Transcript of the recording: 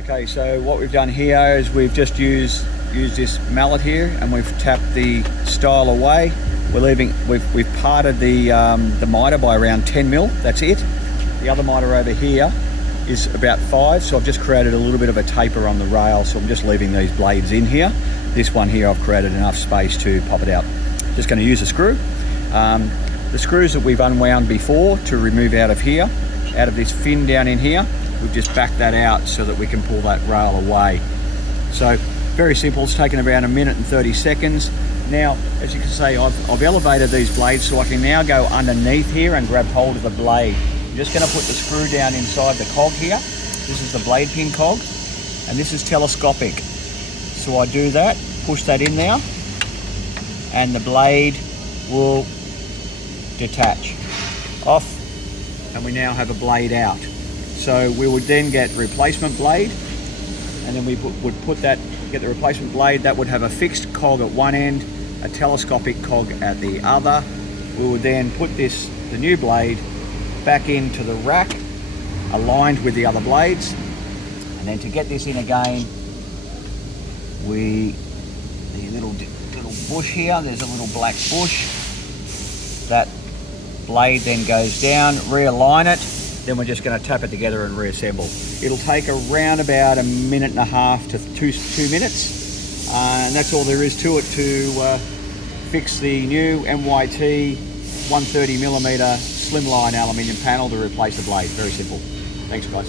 Okay, so what we've done here is we've just used this mallet here, and we've tapped the style away. We've parted the miter by around 10 mil. That's it. The other miter over here is about 5, so I've just created a little bit of a taper on the rail, so I'm just leaving these blades in here. This one here, I've created enough space to pop it out. Just going to use a screw. The screws that we've unwound before to remove out of here, out of this fin down in here, we've just backed that out so that we can pull that rail away. So very simple. It's taken around 1 minute and 30 seconds. Now, as you can see, I've elevated these blades so I can now go underneath here and grab hold of the blade. I'm just going to put the screw down inside the cog here. This is the blade pin cog, and this is telescopic. So I do that, push that in now, and the blade will detach off, and we now have a blade out. So we would then get replacement blade, and then we would get the replacement blade. That would have a fixed cog at one end, a telescopic cog at the other. We would then put the new blade back into the rack, aligned with the other blades, and then to get this in again, the little bush here, there's a little black bush. That blade then goes down, realign it, then we're just going to tap it together and reassemble. It'll take around about 1.5 minutes to 2 minutes, and that's all there is to it to fix the new MYT 130mm slimline aluminium panel to replace the blade. Very simple. Thanks guys.